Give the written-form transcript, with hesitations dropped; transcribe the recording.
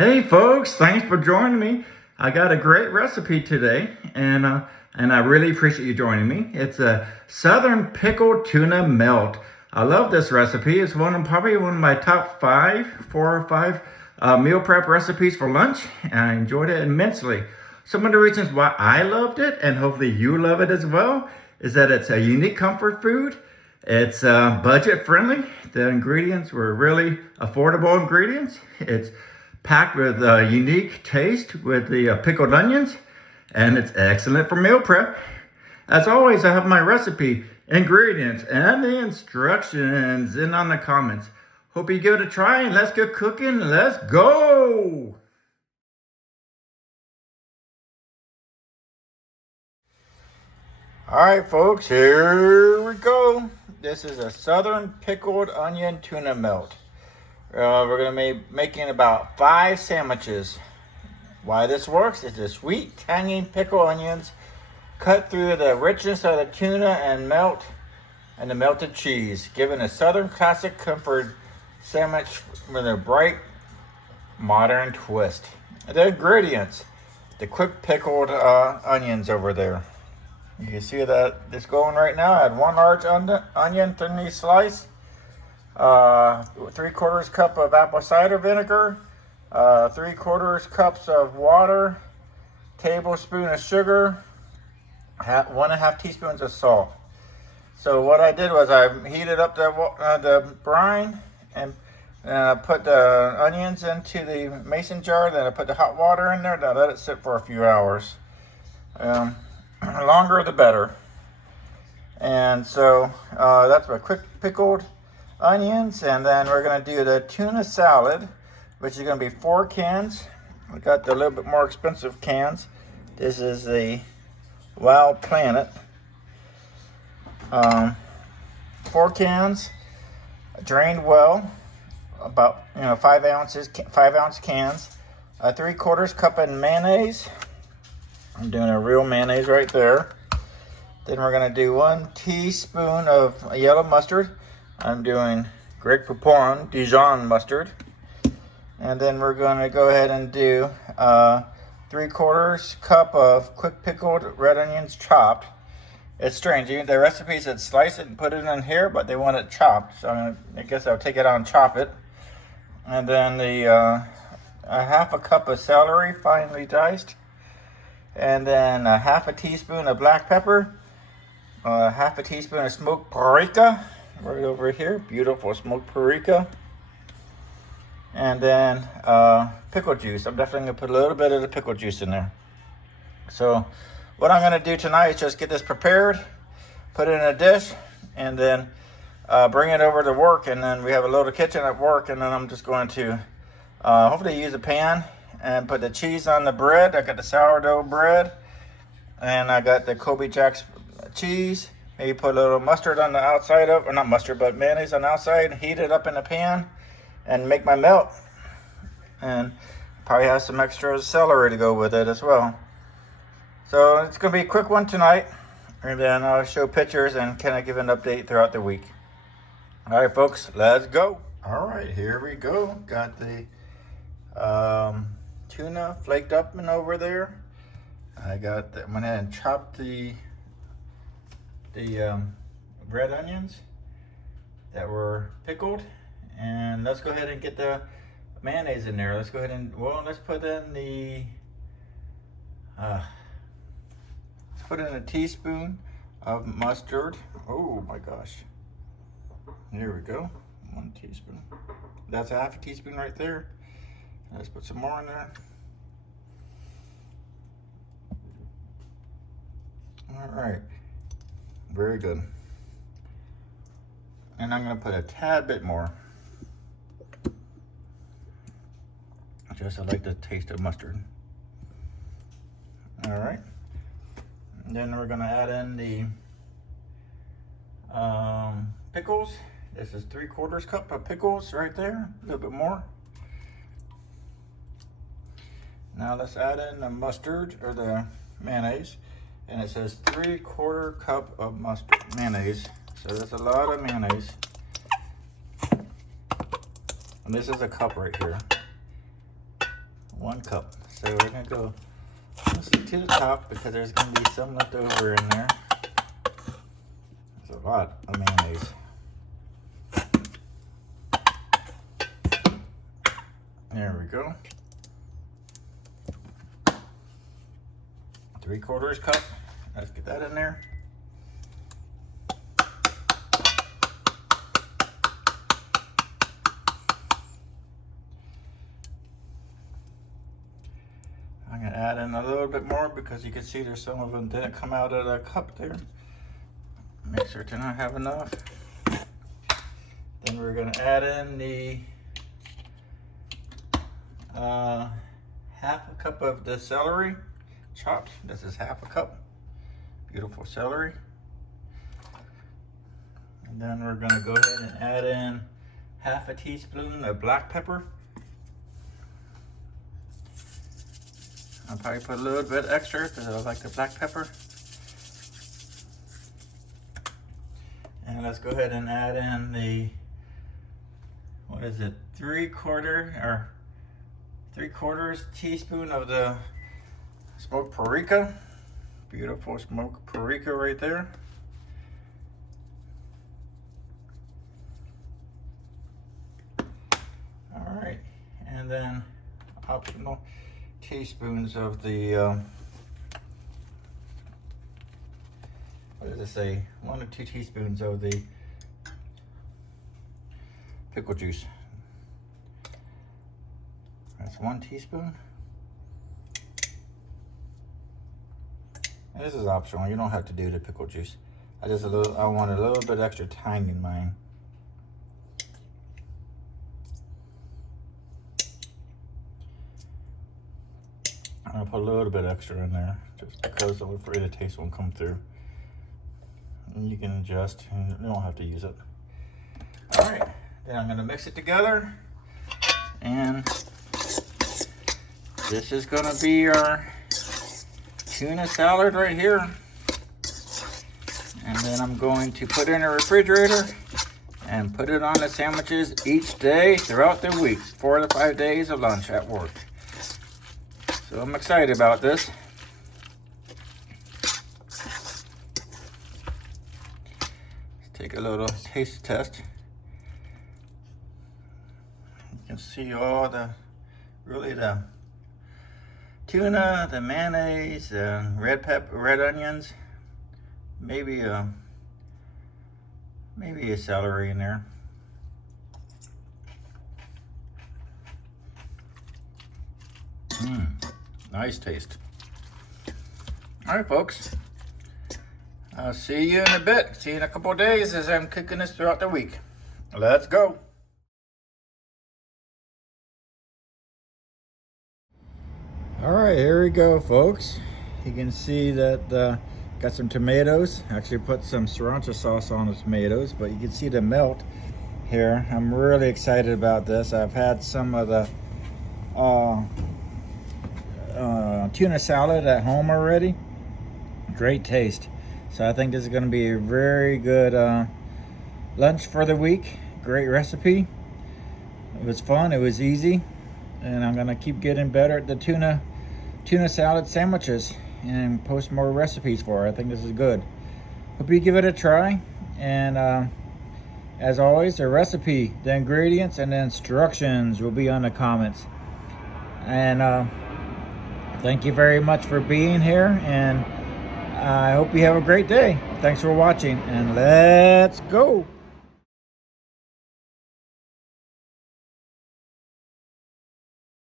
Hey folks, thanks for joining me. I got a great recipe today, and I really appreciate you joining me. It's a southern pickled tuna melt. I love this recipe. It's probably one of my top 4 or 5 meal prep recipes for lunch, and I enjoyed it immensely. Some of the reasons why I loved it, and hopefully you love it as well, is that it's a unique comfort food. It's budget friendly. The ingredients were really affordable ingredients. It's packed with unique taste with the pickled onions, and it's excellent for meal prep. As always, I have my recipe, ingredients, and the instructions in on the comments. Hope you give it a try, and let's get cooking. Let's go! All right, folks, here we go. This is a southern pickled onion tuna melt. We're going to be making about 5 sandwiches. Why this works is the sweet, tangy pickled onions cut through the richness of the tuna and the melted cheese, giving a southern classic comfort sandwich with a bright, modern twist. The ingredients: the quick pickled onions over there. You can see that it's going right now. I had 1 large onion, thinly sliced. 3/4 cup of apple cider vinegar, 3/4 cups of water, tablespoon of sugar, 1.5 teaspoons of salt. So what I did was I heated up the brine and put the onions into the mason jar. Then I put the hot water in there. Then I let it sit for a few hours. Longer the better. And so that's my quick pickled onions, and then we're going to do the tuna salad, which is going to be 4 cans. We got the little bit more expensive cans. This is the Wild Planet. 4 cans, drained well, about 5 ounce cans. 3/4 cup of mayonnaise. I'm doing a real mayonnaise right there. Then we're going to do 1 teaspoon of yellow mustard. I'm doing Greg Poupon Dijon mustard. And then we're going to go ahead and do 3/4 cup of quick pickled red onions chopped. It's strange. The recipe said slice it and put it in here, but they want it chopped. So I guess I'll take it out and chop it. And then a 1/2 cup of celery, finely diced. And then 1/2 teaspoon of black pepper. 1/2 teaspoon of smoked paprika. Right over here, beautiful smoked paprika. And then pickle juice. I'm definitely going to put a little bit of the pickle juice in there. So what I'm going to do tonight is just get this prepared, put it in a dish, and then bring it over to work. And then we have a little kitchen at work, and then I'm just going to hopefully use a pan and put the cheese on the bread. I got the sourdough bread, and I got the Kobe Jack's cheese. Maybe put a little mustard on the outside of, or not mustard, but mayonnaise on the outside. Heat it up in the pan and make my melt. And probably have some extra celery to go with it as well. So it's going to be a quick one tonight. And then I'll show pictures and kind of give an update throughout the week. All right, folks, let's go. All right, here we go. Got the tuna flaked up and over there. I went ahead and chopped the red onions that were pickled, and let's go ahead and get the mayonnaise in there. Let's go ahead and let's put in a teaspoon of mustard. Oh my gosh, here we go. 1 teaspoon. That's 1/2 teaspoon right there. Let's put some more in there. All right, very good. And I'm going to put a tad bit more. I like the taste of mustard. All right. And then we're going to add in the pickles. This is 3/4 cup of pickles right there. A little bit more. Now let's add in the mustard or the mayonnaise. And it says 3/4 cup of mayonnaise. So that's a lot of mayonnaise. And this is a cup right here. 1 cup. So we're gonna go mostly to the top because there's gonna be some left over in there. There's a lot of mayonnaise. There we go. 3/4 cup. Let's get that in there. I'm gonna add in a little bit more because you can see there's some of them didn't come out of the cup there. Make sure to not have enough. Then we're gonna add in the 1/2 cup of the celery chopped. This is 1/2 cup. Beautiful celery. And then we're gonna go ahead and add in 1/2 teaspoon of black pepper. I'll probably put a little bit extra because I like the black pepper. And let's go ahead and add in the, what is it, 3/4 teaspoon of the smoked paprika. Beautiful smoked paprika right there. All right, and then optional teaspoons of the, what does it say? 1 or 2 teaspoons of the pickle juice. That's 1 teaspoon. And this is optional. You don't have to do the pickle juice. I want a little bit extra tang in mine. I'll put a little bit extra in there just because I'm afraid the taste won't come through. And you can adjust, and you don't have to use it. All right, then I'm gonna mix it together. And this is gonna be our tuna salad right here. And then I'm going to put it in the refrigerator and put it on the sandwiches each day throughout the week, 4 to 5 days of lunch at work. So I'm excited about this. Let's take a little taste test. You can see all the tuna, the mayonnaise, the red pepper, red onions, maybe a celery in there. Nice taste. All right, folks. I'll see you in a bit. See you in a couple of days as I'm cooking this throughout the week. Let's go. All right, here we go, folks. You can see that got some tomatoes. Actually put some sriracha sauce on the tomatoes, but you can see the melt here. I'm really excited about this. I've had some of the tuna salad at home already. Great taste. So I think this is going to be a very good lunch for the week. Great recipe. It was fun. It was easy, and I'm going to keep getting better at the tuna salad sandwiches and post more recipes for it. I think this is good. Hope you give it a try. And as always, the recipe, the ingredients, and the instructions will be on the comments. And thank you very much for being here, and I hope you have a great day. Thanks for watching, and let's go.